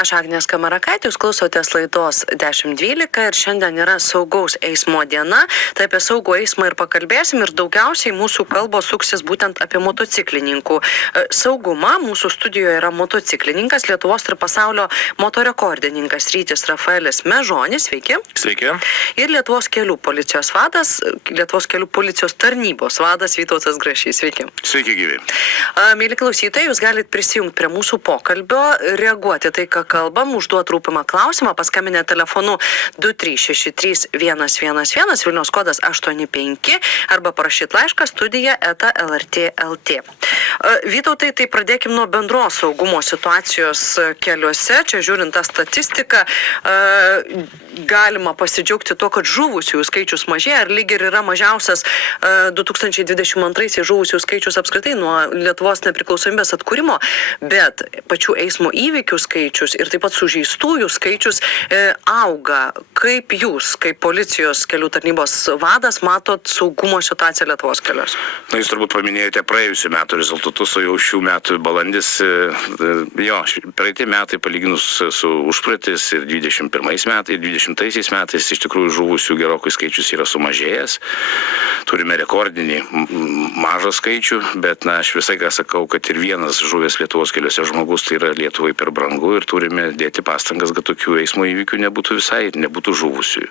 Aš Agnės Kamarakaitė, jūs klausotės laidos 10.12 ir šiandien yra saugaus eismo diena. Tai apie saugų eismą ir pakalbėsim ir daugiausiai mūsų kalbos suksis būtent apie motociklininkų saugumą. Mūsų studijoje yra motociklininkas, Lietuvos ir pasaulio motorekordininkas Rytis Rafaelis Mežonis. Sveiki. Sveiki. Ir Lietuvos kelių policijos vadas, Lietuvos kelių policijos tarnybos vadas Vytautas Grašys. Sveiki. Sveiki, gyvi. Mėly klausytojai, jūs galite prisijungti prie mūsų pokalbio, reaguoti tai, ką kalbam, užduoti rūpimą klausimą, paskambinę telefonu 2363 111, Vilniaus kodas 85, arba parašyti laišką studija@lrt.lt. Vytautai, tai pradėkim nuo bendros saugumo situacijos keliuose. Čia žiūrint tą statistiką, galima pasidžiaugti tuo, kad žuvusiųjų skaičius mažėja, ar lyg ir yra mažiausias 2022 žuvusiųjų skaičius apskritai nuo Lietuvos nepriklausomybės atkūrimo, bet pačių eismo įvykių skaičius ir taip pat sužeistųjų skaičius auga. Kaip jūs, kaip policijos kelių tarnybos vadas, matot saugumo situaciją Lietuvos keliuose? Na, jūs turbūt paminėjote praėjusių metų rezultatus, o jau šių metų balandis, praeitį metai palyginus su užpraeitais ir 21 metais, ir 20 metais iš tikrųjų žuvusių gerokai skaičius yra sumažėjęs. Turime rekordinį mažą skaičių, bet aš visai ką sakau, kad ir vienas žuvęs Lietuvos keliuose žmogus tai yra Lietuvai per brangu ir turime dėti pastangas, kad tokių eismo įvykių nebūtų visai, nebūtų žuvusiųjų.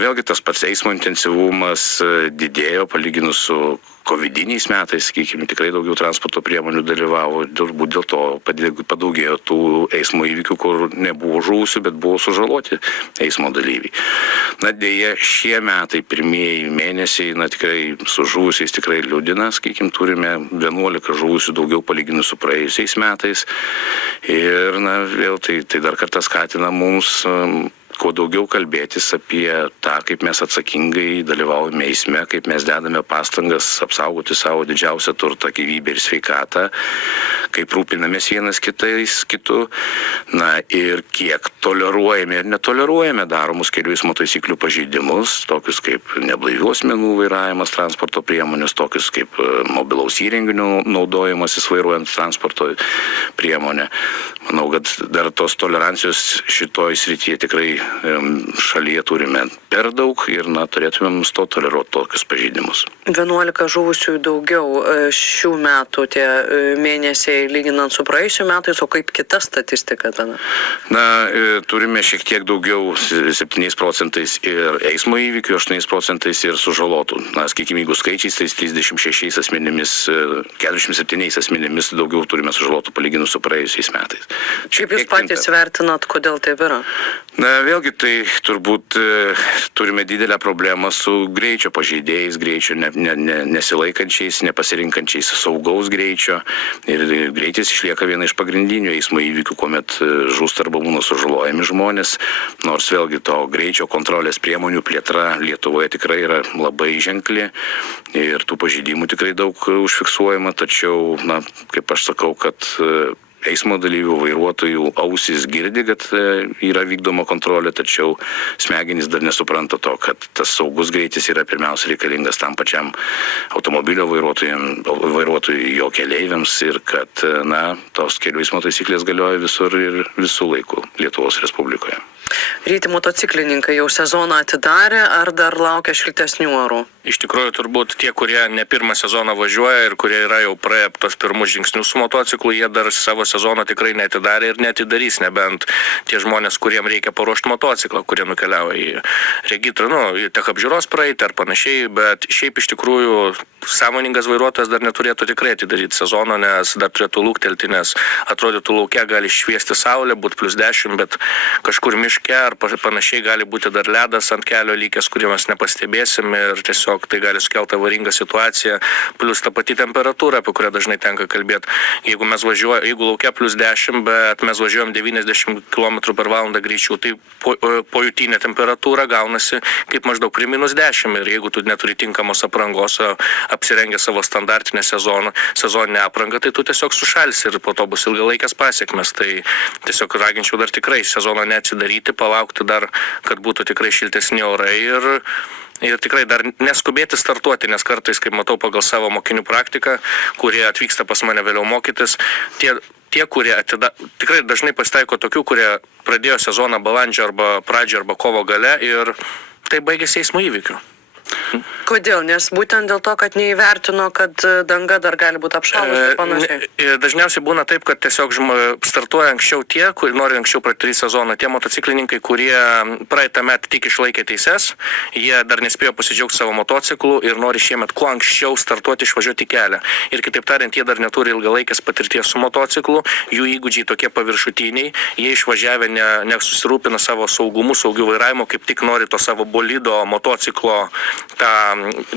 Vėlgi tas pats eismo intensyvumas didėjo palyginus su covidiniais metais, sakykime, tikrai daugiau transporto priemonių dalyvavo, turbūt dėl to padaugėjo tų eismo įvykių, kur nebuvo žuvusių, bet buvo sužaloti eismo dalyviai. Na, dėja, šie metai, pirmieji mėnesiai, tikrai su žuvusiais tikrai liūdina, sakykime, turime 11 žuvusių daugiau palyginus su praėjusiais metais. Ir, vėl tai dar kartą skatina mums kuo daugiau kalbėtis apie tą, kaip mes atsakingai dalyvaujame eisme, kaip mes dedame pastangas apsaugoti savo didžiausią turtą, gyvybę ir sveikatą, kaip rūpinamės vienas kitu, ir kiek toleruojame ir netoleruojame daromus kelių eismo taisyklių pažeidimus, tokius kaip neblaivių asmenų vairavimas transporto priemonės, tokius kaip mobilaus įrenginio naudojimasis vairuojant transporto priemonę. Manau, kad dar tos tolerancijos šitoj srityje tikrai šalyje turime per daug ir turėtumėm nustoti toleruoti tokius pažeidimus. 11 žuvusiųjų daugiau šių metų tie mėnesiai lyginant su praėjusiu metais, o kaip kita statistika tada? Turime šiek tiek daugiau 7% ir eismo įvykių, 8% ir sužalotų. Sakykime, jeigu skaičiais, tai 36 asmenimis, 47 asmenimis daugiau turime sužalotų palyginus su praėjusiais metais. Kaip jūs patys vertinat, kodėl taip yra? Vėlgi tai turbūt turime didelę problemą su greičio pažeidėjais, greičio nesilaikančiais, nepasirinkančiais saugaus greičio. Ir greitis išlieka viena iš pagrindinių eismo įvykių, kuomet žūsta arba būna sužalojami žmonės. Nors vėlgi to greičio kontrolės priemonių plėtra Lietuvoje tikrai yra labai ženkli ir tų pažeidimų tikrai daug užfiksuojama. Tačiau, kaip aš sakau, kad eismo dalyvių, vairuotojų ausys girdi, kad yra vykdoma kontrolė, tačiau smegenys dar nesupranta to, kad tas saugus greitis yra pirmiausia reikalingas tam pačiam automobilio vairuotojui, jo keleiviams ir kad, tos kelių eismo taisyklės galioja visur ir visų laikų Lietuvos Respublikoje. Ryti, motociklininkai jau sezoną atidarė, ar dar laukia šiltesnių orų? Iš tikrųjų, turbūt tie, kurie ne pirmą sezoną važiuoja ir kurie yra jau praėję tos pirmus žingsnius su motociklu, jie dar savo sezono tikrai neatidarė ir neatidarys, nebent tie žmonės, kuriem reikia paruošti motociklą, kurie nukeliauja į regitrą, į tech apžiūros praeitį ar panašiai, bet šiaip iš tikrųjų sąmoningas vairuotojas dar neturėtų tikrai atidaryti sezono, nes dar turėtų luktelti, nes atrodytų lauke gali šviesti saulė, būti +10, bet kažkur miške ar panašiai gali būti dar ledas ant kelio lygės, kurį mes nepastebėsim ir tiesiog tai gali sukelti avaringą situaciją, plus ta pati temperatūra, apie kurią dažnai tenka kalbėti. Jeigu lauke +10, bet mes važiuojam 90 km/h greičiu, tai pojūtinė temperatūra gaunasi kaip maždaug prie -10 ir jeigu tu neturi tinkamos aprangos, apsirengę savo standartinę sezoninę aprangą, tai tu tiesiog sušalsi ir po to bus ilgalaikės pasekmės. Tai tiesiog raginčiau dar tikrai sezoną neatsidaryti, palaukti dar, kad būtų tikrai šiltesni orai ir tikrai dar neskubėti startuoti, nes kartais, kaip matau pagal savo mokinių praktiką, kurie atvyksta pas mane vėliau mokytis, tie tie, kurie tikrai dažnai pasitaiko tokių, kurie pradėjo sezoną balandžio arba pradžio arba kovo gale ir tai baigėsi eismo įvykiu. Kodėl? Nes būtent dėl to, kad neįvertino, kad danga dar gali būti apšalus ir panašiai. Dažniausiai būna taip, kad tiesiog startuoja anksčiau tie, kurie nori anksčiau pradėti sezoną. Tie motociklininkai, kurie praeitą metą tik išlaikė teises, jie dar nespėjo pasidžiaugti savo motociklų ir nori šiemet kuo anksčiau startuoti, išvažiuoti kelią. Ir kitaip tariant, jie dar neturi ilgalaikės patirties su motociklu, jų įgūdžiai tokie paviršutiniai, jie išvažiavę nesusirūpina savo saugumu, saugiu vairavimu, kaip tik nori to savo bolido motociklo tą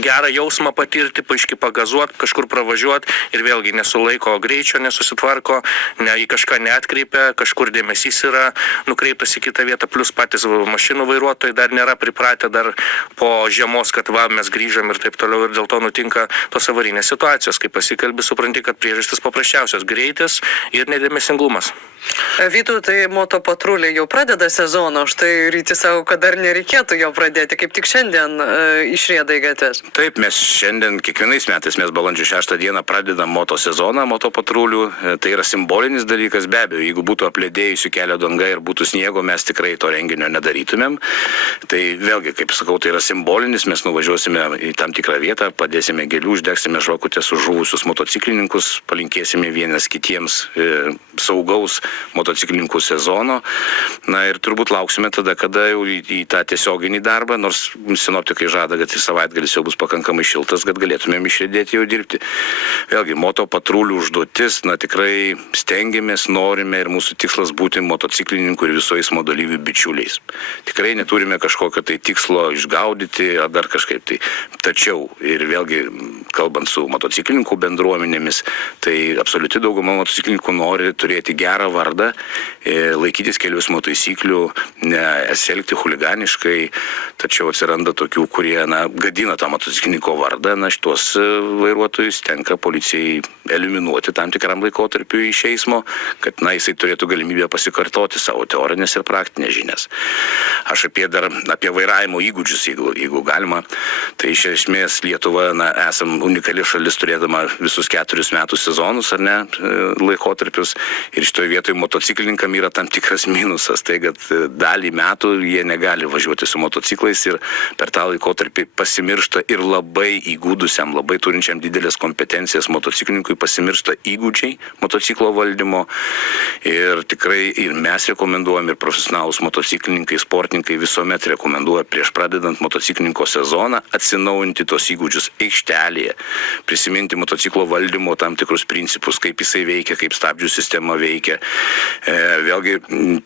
gerą jausmą patirti, paaiškiai pagazuoti, kažkur pravažiuoti ir vėlgi nesulaiko greičio, nesusitvarko, į kažką neatkreipia, kažkur dėmesys yra nukreiptas į kitą vietą, plus patys mašinų vairuotojai dar nėra pripratę dar po žiemos, kad mes grįžom ir taip toliau ir dėl to nutinka tos avarinės situacijos, kai pasikalbi, supranti, kad priežastis paprasčiausias greitis ir nedėmesingumas. Vytautai, motopatruliai jau pradeda sezoną, štai Rytis sako, kad dar nereikėtų jo pradėti, kaip tik šiandien išrieda į gatves. Taip, mes šiandien, kiekvienais metais, mes balandžio 6 dieną pradedam motosezoną motopatrulių, tai yra simbolinis dalykas, be abejo, jeigu būtų apledėjusi kelio danga ir būtų sniego, mes tikrai to renginio nedarytumėm. Tai vėlgi, kaip sakau, tai yra simbolinis, mes nuvažiuosime į tam tikrą vietą, padėsime gėlių, uždegsime žvakutę su žuvusius motociklininkus, palinkėsime vienas kitiems saugaus motociklininkų sezono. Na ir turbūt lauksime tada, kada jau į tą tiesioginį darbą, nors sinoptikai žada, kad savaitgalis jau bus pakankamai šiltas, kad galėtumėm išėdėti jau dirbti. Vėlgi, motopatrulių užduotis, tikrai stengiamės, norime ir mūsų tikslas būti motociklininkų ir viso eismo dalyvių bičiuliais. Tikrai neturime kažkokio tai tikslo išgaudyti ar dar kažkaip tai. Tačiau ir vėlgi, kalbant su motociklininkų bendruomenėmis, tai absoliuti dauguma motociklininkų nori turėti gerą vardą, laikytis kelių eismo taisyklių, nesielgti chuliganiškai, tačiau atsiranda tokių, kurie gadina tą motociklininko vardą, šitos vairuotojus tenka policijai eliminuoti tam tikram laikotarpiu iš eismo, kad jisai turėtų galimybę pasikartoti savo teorinės ir praktinės žinias. Aš apie vairavimo įgūdžius, jeigu galima, tai iš esmės Lietuva esam unikali šalis turėdama visus 4 metų sezonus, ar ne, laikotarpius, ir šitoje vietoje motociklininkam yra tam tikras minusas, tai kad dalį metų jie negali važiuoti su motociklais ir per tą laikotarpį pasimiršta ir labai įgūdusiam, labai turinčiam didelės kompetencijas motociklininkui pasimiršta įgūdžiai motociklo valdymo ir tikrai ir mes rekomenduojam, ir profesionalūs motociklininkai, sportininkai visuomet rekomenduoja prieš pradedant motociklininko sezoną atsinaujinti tos įgūdžius aikštelėje, prisiminti motociklo valdymo tam tikrus principus, kaip jisai veikia, kaip stabdžių sistema veikia. Vėlgi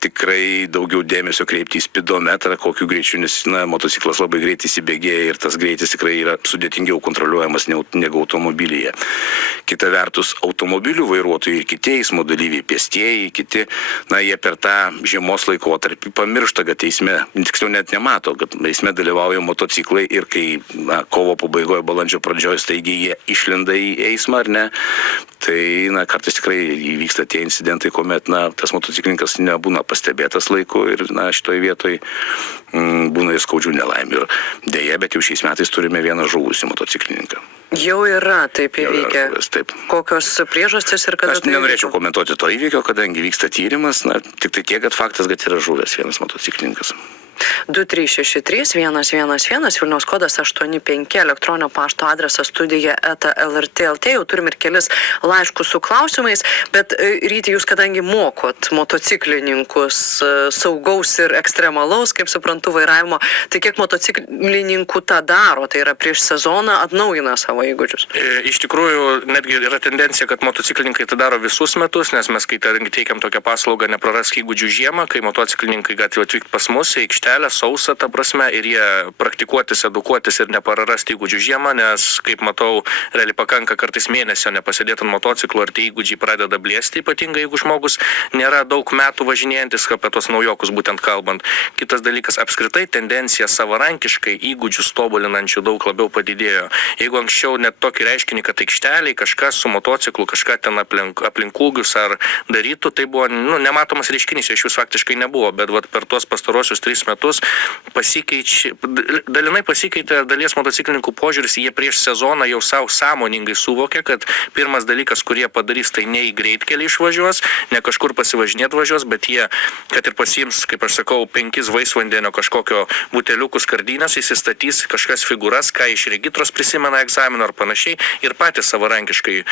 tikrai daugiau dėmesio kreipti į spidometrą, kokiu greičiu, nes motociklas labai greitai įsibėgėja ir tas greitis tikrai yra sudėtingiau kontroliuojamas negu automobilyje. Kita vertus, automobilių vairuotojai ir kiti eismo dalyviai, pėstieji, kiti, jie per tą žiemos laikotarpį pamiršta, kad eisme, tiksliau net nemato, kad eisme dalyvauja motociklai ir kai kovo pabaigoje, balandžio pradžioje staigiai jie išlenda į eismą, ar ne, tai kartais tikrai įvyksta tie incidentai, kuomet tas motociklininkas nebūna pastebėtas laiku ir šitoje vietoje būna ir skaudžių nelaimių. Ir dėja, bet jau šiais metais turime vieną žuvusį motociklininką. Jau yra taip įvykę. Taip. Kokios priežastys ir kada tai įvyko? Aš nenorėčiau komentuoti to įvykio, kadangi vyksta tyrimas, tik tai tiek, kad faktas, kad yra žuvęs vienas motociklininkas. 2363-111, Vilniaus kodas 85, elektroninio pašto adresas studija@lrt.lt, jau turim ir kelis laiškus su klausimais, bet Ryti, jūs kadangi mokot motociklininkus saugaus ir ekstremalaus, kaip suprantu, vairavimo, tai kiek motociklininkų tą daro, tai yra prieš sezoną atnaujina savo įgūdžius? Iš tikrųjų, netgi yra tendencija, kad motociklininkai tą daro visus metus, nes mes, kai teikiam tokią paslaugą, neprarask įgūdžių žiemą, kai motociklininkai gali atvykti pas mus į aikštelę, sausą, ta prasme, ir jie praktikuotis, edukuotis ir neprarasti įgūdžių žiemą, nes, kaip matau, realiai pakanka kartais mėnesio nepasėdėti ant motociklo ir tie įgūdžiai pradeda blėsti, ypatingai jeigu žmogus nėra daug metų važinėjantis, apie tos naujokus būtent kalbant. Kitas dalykas, apskritai tendencija savarankiškai įgūdžius tobulinančių daug labiau padidėjo. Jeigu anksčiau mačiau net tokį reiškinį, kad aikšteliai kažkas su motociklu, kažką ten aplink ūgius ar darytų, tai buvo nematomas reiškinys, iš vis faktiškai nebuvo, bet vat, per tuos pastarosius 3 metus dalinai pasikeitė dalies motociklininkų požiūris, jie prieš sezoną jau savo sąmoningai suvokė, kad pirmas dalykas, kurie padarys, tai ne į greitkelį išvažiuos, ne kažkur pasivažinėti važiuos, bet jie, kad ir pasiims, kaip aš sakau, 5 vaisvandenio kažkokio buteliukų skardinės, įsistatys kažkas figūras, ką iš regitros prisimena egzamino ar panašiai, ir patys savarankiškai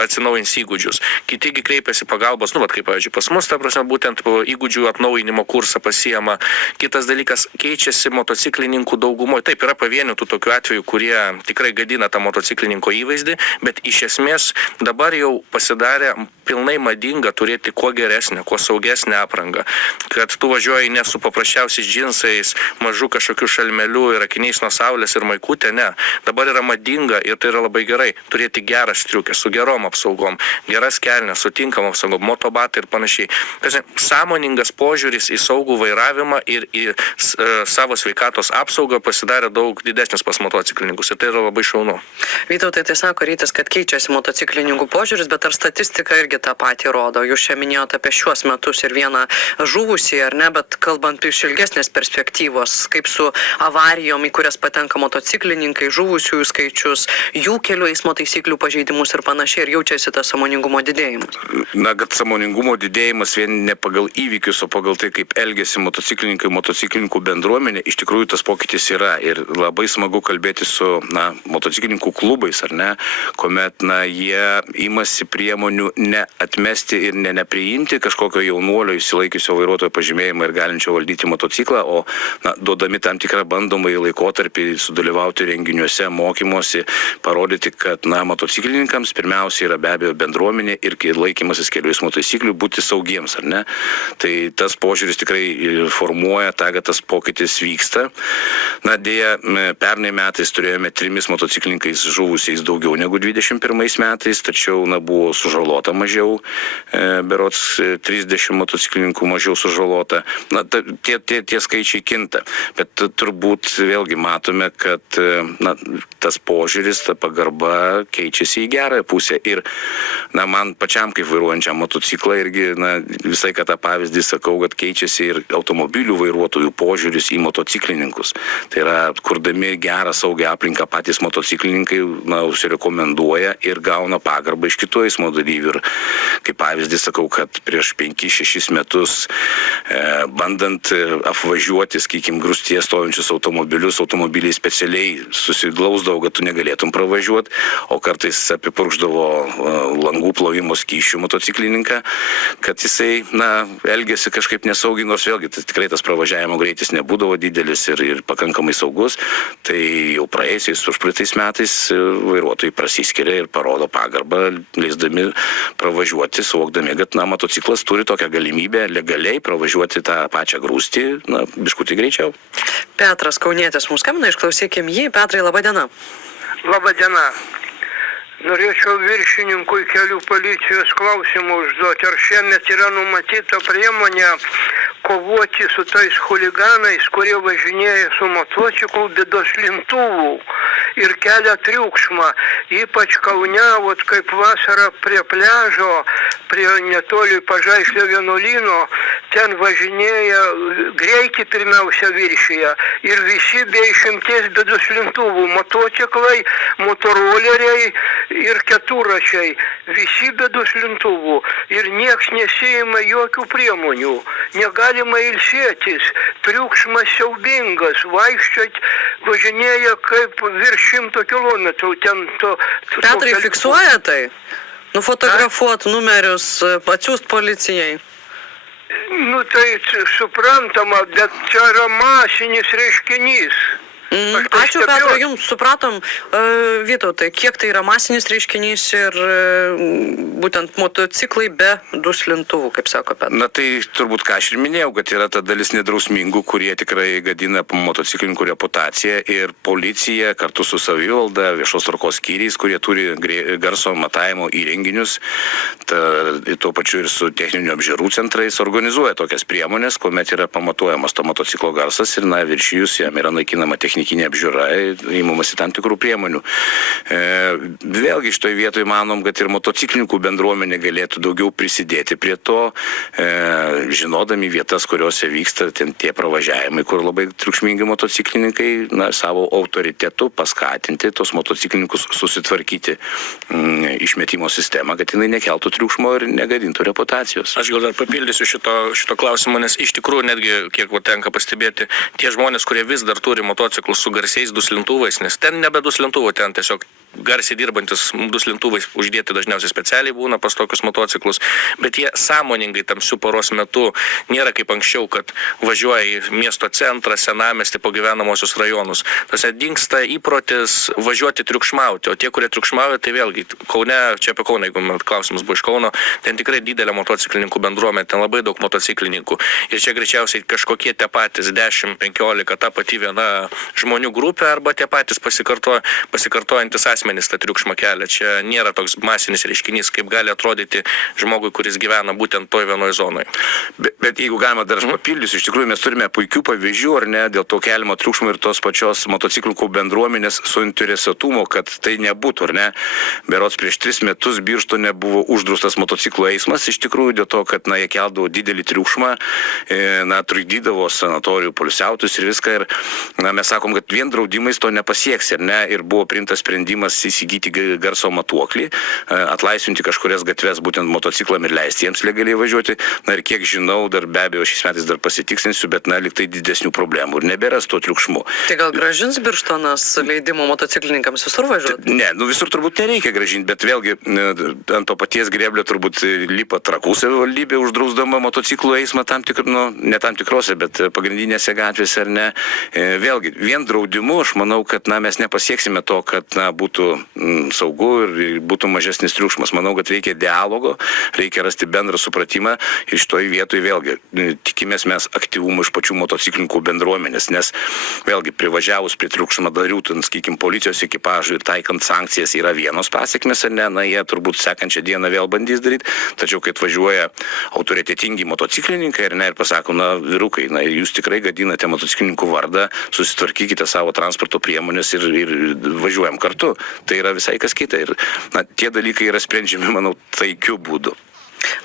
atsinaujins įgūdžius. Kitigi kreipiasi pagalbos, kaip pavyzdžiui, pas mus, ta prasme, būtent įgūdžių atnaujinimo kursą pasiema. Kitas dalykas, keičiasi motociklininkų daugumoje. Taip, yra pavienių tų tokių atvejų, kurie tikrai gadina tą motociklininko įvaizdį, bet iš esmės dabar jau pasidarė pilnai madinga turėti kuo geresnę, kuo saugesnę aprangą. Kad tu važiuoji ne su paprasčiausiais džinsais, mažu kažkokiu šalmeliu ir akiniais nuo saulės ir maikutė, ne. Dabar yra madinga ir tai yra labai gerai turėti gerą striukę su gerom apsaugom, geras kelnes, su tinkamom apsaugom, motobatai ir panašiai. Sąmoningas požiūris į saugų vairavimą ir į savo sveikatos apsaugą pasidarė daug didesnis pas motociklininkus ir tai yra labai šaunu. Vytautai, tai sako Rytis, kad keičiasi motociklininkų požiūris, bet ar statistika irgi tą patį rodo? Jūs čia minėjote apie šiuos metus ir vieną žuvusį, ar ne, bet kalbant iš ilgesnės perspektyvos, kaip su avarijom, į kurias patenka motociklininkai, žuvusiųjų skaičius, jų kelių eismo taisyklių pažeidimus ir panašiai, ir jaučiasi tas sąmoningumo didėjimas? Na, kad sąmoningumo didėjimas vien ne pagal įvykius, o pagal tai, kaip elgesi motociklininkai, motociklininkų bendruomenė, iš tikrųjų tas pokytis yra. Ir labai smagu kalbėti su motociklininkų klubais, ar ne, kuomet jie imasi priemonių neatmesti ir nepriimti kažkokio jaunuolio įsilaikiusio vairuotojo pažymėjimą ir galinčio valdyti motociklą, o duodami tam tikrą bandomąjį laikotarpį sudalyvauti renginiuose, mokymosi, parodyti, kad motociklininkams pirmiausia yra be abejo bendruomenė ir laikymasis kelių eismo taisyklių būti saugiems, ar ne? Tai tas požiūris tikrai formuoja tą, kad tas pokytis vyksta. Dėja, pernai metais turėjome 3 motociklininkais žuvusiais daugiau negu 21 metais, tačiau buvo sužalota mažiau, berods 30 motociklininkų mažiau sužalota. Tie skaičiai kinta, bet turbūt vėlgi matome, kad tas požiūris, ta pagarba keičiasi į gerąją pusę. Ir man pačiam kaip vairuojančiam motociklą irgi visai tą pavyzdį sakau, kad keičiasi ir automobilių vairuotojų požiūris į motociklininkus. Tai yra, kurdami gerą saugią aplinką, patys motociklininkai užsirekomenduoja ir gauna pagarbą iš kitų eismo dalyvių. Ir kaip pavyzdį sakau, kad prieš 5-6 metus bandant apvažiuoti, sakykime, grūstyje stovinčius automobiliai specialiai susiglausdavo, kad tu negalėtum pravažiuoti, o kartais apipurkšdavo langų plovimo skysčių motociklininką, kad jisai, elgėsi kažkaip nesaugiai, nors vėlgi tikrai tas pravažiavimo greitis nebūdavo didelis ir pakankamai saugus. Tai jau praėjusiais užpraeitais metais vairuotojai prasiskiria ir parodo pagarbą, leisdami pravažiuoti, suvokdami, kad motociklas turi tokią galimybę legaliai pravažiuoti tą pačią grūstį, biškutį greičiau. Petras Kaunietis mums skambina, išklausykim jį. Petrai, laba diena. Labą dieną. Norėčiau viršininkui kelių policijos klausimų užduoti. Ar šiemet yra numatyta priemonė kovoti su tais chuliganais, kurie važinėja su motociklu be duslintuvų ir kelia triukšmą, ypač Kaune, kaip vasarą prie pliažo, prie netoli Pažaislio vienuolyno, ten važinėja, greitį pirmiausia viršyje ir visi be išimties be duslintuvų, motociklai, motoroleriai ir keturračiai, visi be duslintuvų ir nieks nesijima jokių priemonių, negalima ilsėtis, triukšmas siaubingas, vaikščiot važinėja kaip virš 100 kilometrų ten to. Petrai, fiksuoja tai? Nufotografuot numerius, atsiųst policijai. Tai suprantama, bet čia yra masinis reiškinys. Ačiū, Petrai, jums supratom, Vytautai, kiek tai yra masinis reiškinys ir būtent motociklai be duslintuvų, kaip sako Petras. Tai turbūt ką aš ir minėjau, kad yra ta dalis nedrausmingų, kurie tikrai gadina motociklininkų reputaciją ir policija kartu su savivalda, viešos tvarkos skyriais, kurie turi garso matavimo įrenginius, tuo pačiu ir su techninių apžiūrų centrais organizuoja tokias priemonės, kuomet yra pamatuojamas to motociklo garsas ir viršijus jam yra naikinama techninė technikinė apžiūra, įmamasi tam tikrų priemonių. Vėlgi šitoje vietoje manom, kad ir motociklininkų bendruomenė galėtų daugiau prisidėti prie to, žinodami vietas, kuriuose vyksta tie pravažiavimai, kur labai triukšmingi motociklininkai, savo autoritetu paskatinti tos motociklininkus susitvarkyti išmetimo sistemą, kad jinai nekeltų triukšmo ir negadintų reputacijos. Aš gal dar papildysiu šito klausimo, nes iš tikrųjų netgi, kiek tenka pastebėti, tie žmonės, kurie vis dar turi motociklus su garsiais duslintuvais, nes ten nebe duslintuvų, ten tiesiog garsiai dirbantis duslintuvais uždėti dažniausiai specialiai būna pas tokius motociklus, bet jie sąmoningai tamsių paros metu nėra kaip anksčiau, kad važiuoja į miesto centrą, senamiestį po gyvenamosius rajonus. Tose dingsta įprotis važiuoti triukšmauti, o tie, kurie triukšmauja, tai vėlgi Kaune, čia apie Kauną, jeigu klausimas buvo iš Kauno, ten tikrai didelė motociklininkų bendruomenė, ten labai daug motociklininkų. Ir čia greičiausiai kažkokie tie patys 10-15, ta pati viena žmonių grupė arba tie patys pasikartojantis asmenys tą triukšmą kelia. Čia nėra toks masinis reiškinys, kaip gali atrodyti žmogui, kuris gyvena būtent toj vienoje zonoje. Bet jeigu galima dar aš papildysiu, iš tikrųjų mes turime puikių pavyzdžių, ar ne, dėl to keliamo triukšmo ir tos pačios motociklininkų bendruomenės suinteresuotumo, kad tai nebūtų, ar ne. Berods prieš 3 metus Birštone buvo uždraustas motociklų eismas, iš tikrųjų dėl to, kad jie keldavo didelį triukšmą, trukdydavo sanatorijų poilsiautojus ir viską. Ir mes sakom, kad vien draudimais to nepasieks, ar ne, ir buvo priimtas sprendimas įsigyti garso matuoklį, atlaisvinti kažkurias gatves būtent motociklam ir leisti jiems legaliai važiuoti. Ir kiek žinau, dar be abejo šiais metais dar pasitikslinsiu, bet liktai didesnių problemų ir nebėra to triukšmu. Tai gal gražins Birštonas leidimo motociklininkams visur važiuoti? Ne, visur turbūt nereikia gražinti, bet vėlgi ant to paties grėblio turbūt lipa Trakų savivaldybė uždrausdama motociklų eismą ne tam tikrose, bet pagrindinėse gatvėse, ar ne. Vėlgi, vien draudimu aš manau, kad mes nepasieksime to, kad būtų saugu ir būtų mažesnis triukšmas. Manau, kad reikia dialogo, reikia rasti bendrą supratimą ir šitoj vietoj vėlgi tikimės mes aktyvumų iš pačių motociklininkų bendruomenės, nes vėlgi privažiavus prie triukšmadarių, sakykim, policijos ekipažų ir taikant sankcijas yra vienos pasiekmes, ar ne, jie turbūt sekančią dieną vėl bandys daryti, tačiau kai atvažiuoja autoritetingi motociklininkai, ar ne, ir pasako, vyrukai, jūs tikrai gadinate motociklininkų vardą, susitvarkykite savo transporto priemonės ir važiuojam kartu. Tai yra visai kas kita ir tie dalykai yra sprendžiami, manau, taikiu būdu.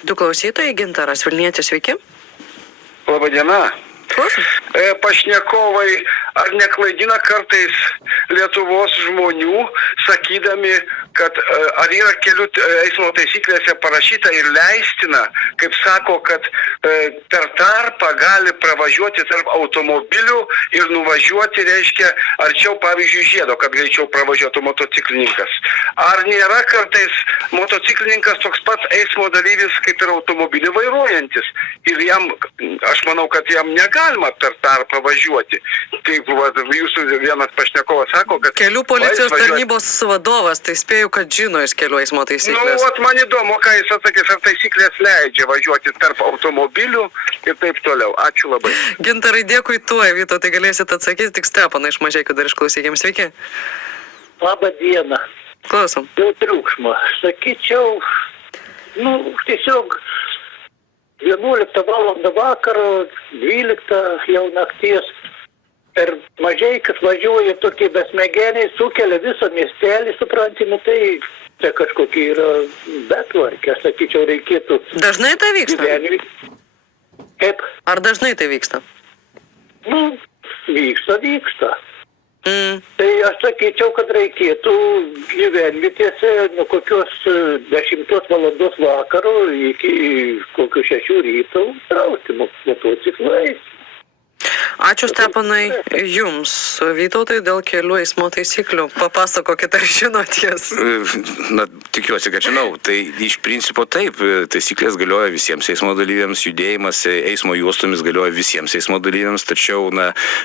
Du klausytojai, Gintaras Vilnietis, sveiki. Labadiena. Klausom. Pašnekovai, ar neklaidina kartais Lietuvos žmonių, sakydami, kad ar yra kelių eismo taisyklėse parašyta ir leistina, kaip sako, kad per tarpą gali pravažiuoti tarp automobilių ir nuvažiuoti, reiškia, arčiau, pavyzdžiui, žiedo, kad greičiau pravažiuotų motociklininkas. Ar nėra kartais motociklininkas toks pats eismo dalyvis kaip ir automobilį vairuojantis? Ir jam, aš manau, kad jam negalima per tarpą važiuoti. Taip, jūsų vienas pašnekovas sako, kad... Kelių policijos tarnybos vadovas, tai spėju, kad žino iš kelių eismo taisyklės. Man įdomu, ką jis atsakys, ar taisyklės leidžia važiuoti tarp automobilių ir taip toliau. Ačiū labai. Gintarai, dėkui tuoj, Vyto, tai galėsit atsakyti, tik Stepaną iš Mažeikių dar išklausykime. Sveiki. Labą dieną. Klausom. Dėl triukšmo. Sakyčiau, tiesiog 11 valandą vakaro, 12 jau nakties per Mažeikius važiuoja tokie besmegeniai, sukelia visą miestelį, suprantinu, tai čia kažkokie yra betvarkė, sakyčiau, reikėtų... Dažnai tai vyksta? Kaip? Ar dažnai tai vyksta? Vyksta. Tai aš sakyčiau, kad reikėtų gyvenvietėse nuo kokios 10 valandos vakaro iki kokių 6 ryto drausti motociklais. Ačiū, Stepanai, jums, Vytautai, dėl kelių eismo taisyklių. Papasakokit, ar žinot jas? Tikiuosi, kad žinau. Tai iš principo taip, taisyklės galioja visiems eismo dalyviams, judėjimas eismo juostomis galioja visiems eismo dalyviams, tačiau,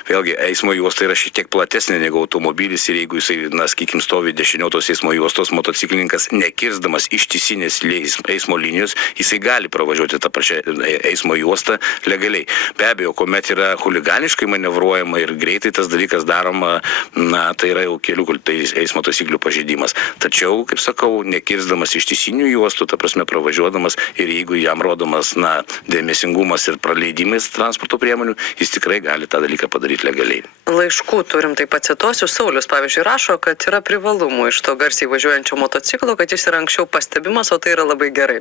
vėlgi, eismo juosta yra šiek tiek platesnė negu automobilis ir jeigu jisai, sakykim, stovi dešiniotos eismo juostos, motociklininkas nekirsdamas ištisinės eismo linijos, jisai gali pravažiuoti tą pačią eismo juostą legaliai. Be abejo, kuomet yra huliganiškai manevruojama ir greitai tas dalykas daroma, tai yra jau kelių eismo taisyklių pažeidimas. Tačiau, kaip sakau, nekirsdamas ištisinių juostų, ta prasme pravažiuodamas ir jeigu jam rodomas dėmesingumas ir praleidimas transporto priemonių, jis tikrai gali tą dalyką padaryti legaliai. Laiškų turim, tai pacituosiu. Saulius, pavyzdžiui, rašo, kad yra privalumų iš to garsiai važiuojančio motociklo, kad jis yra anksčiau pastebimas, o tai yra labai gerai.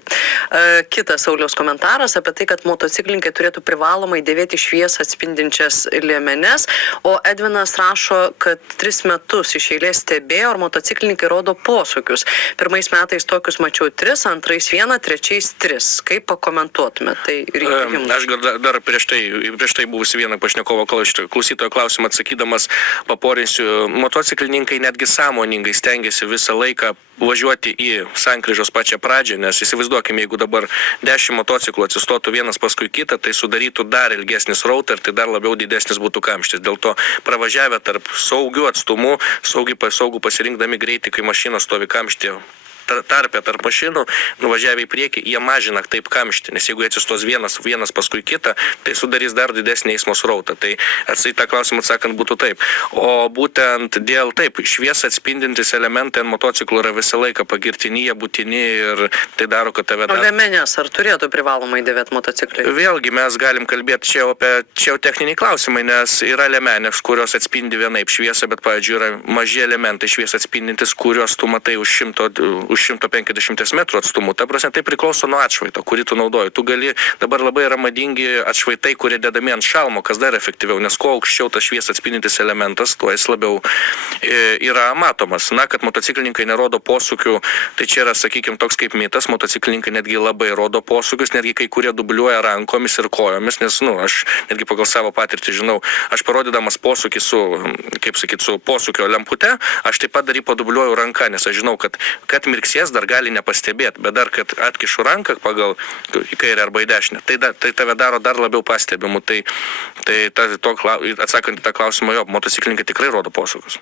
Kitas Sauliaus komentaras apie tai, kad motociklininkai turėtų privalomai dėvėti šviesą atspindinčias liemenes, o Edvinas rašo, kad 3 metus iš eilės stebėjo, ar motociklininkai rodo posūkius. Pirmais metais tokius mačiau 3, antrais 1, trečiais 3. Kaip pakomentuotumėte? Tai aš dar prieš tai buvusi vieną pašnekovo klausytojo klausimą atsakydamas paporinsiu, motociklininkai netgi sąmoningai stengiasi visą laiką važiuoti į sankryžos pačią pradžią, nes įsivaizduokime, jeigu dabar 10 motociklų atsistotų vienas paskui kitą, tai sudarytų dar ilgesnį srautą ir tai dar labiau didesnis būtų kamštis. Dėl to pravažiavę tarp saugių atstumų, saugų pasirinkdami greitį, kai mašinos stovi kamštyje tarpe tarp mašinų, nuvažiavę į priekį, jie mažina taip kamštį, nes jeigu atsistos vienas paskui kitą, tai sudarys dar didesnį eismo srautą. Tai tą klausimą atsakant būtų taip. O būtent dėl šviesą atspindintis elementai ant motociklų yra visą laiką pagirtini, jie būtini ir tai daro, kad tave... O liemenės ar turėtų privalomai dėvėti motociklai? Vėlgi mes galim kalbėti čia jau techniniai klausimai, nes yra liemenės, kurios atspindi vienaip šviesą, bet, pavyzdžiui, yra maži elementai šviesą atspindintis, kurios tu matai už 150 metrų atstumų. Ta prasme, tai priklauso nuo atšvaito, kurį tu naudoji. Tu gali, dabar labai yra madingi atšvaitai, kurie dedami ant šalmo, kas dar efektyviau, nes kuo aukščiau tas šviesą atspindintis elementas, tuo jis labiau yra matomas. Kad motociklininkai nerodo posūkių, tai čia yra, sakykime, toks kaip mitas, motociklininkai netgi labai rodo posūkius, netgi kai kurie dubliuoja rankomis ir kojomis, nes, aš netgi pagal savo patirtį žinau, aš parodydamas posūkį su posūkio lempute, aš taip pat dar jį padubliuoju ranką, nes aš žinau, kad mirksės dar gali nepastebėti, bet dar, kad atkišu ranką pagal į kairę arba į dešinę, tai tave daro dar labiau pastebimu. Atsakant į tą klausimą, motociklininkai tikrai rodo posūkius.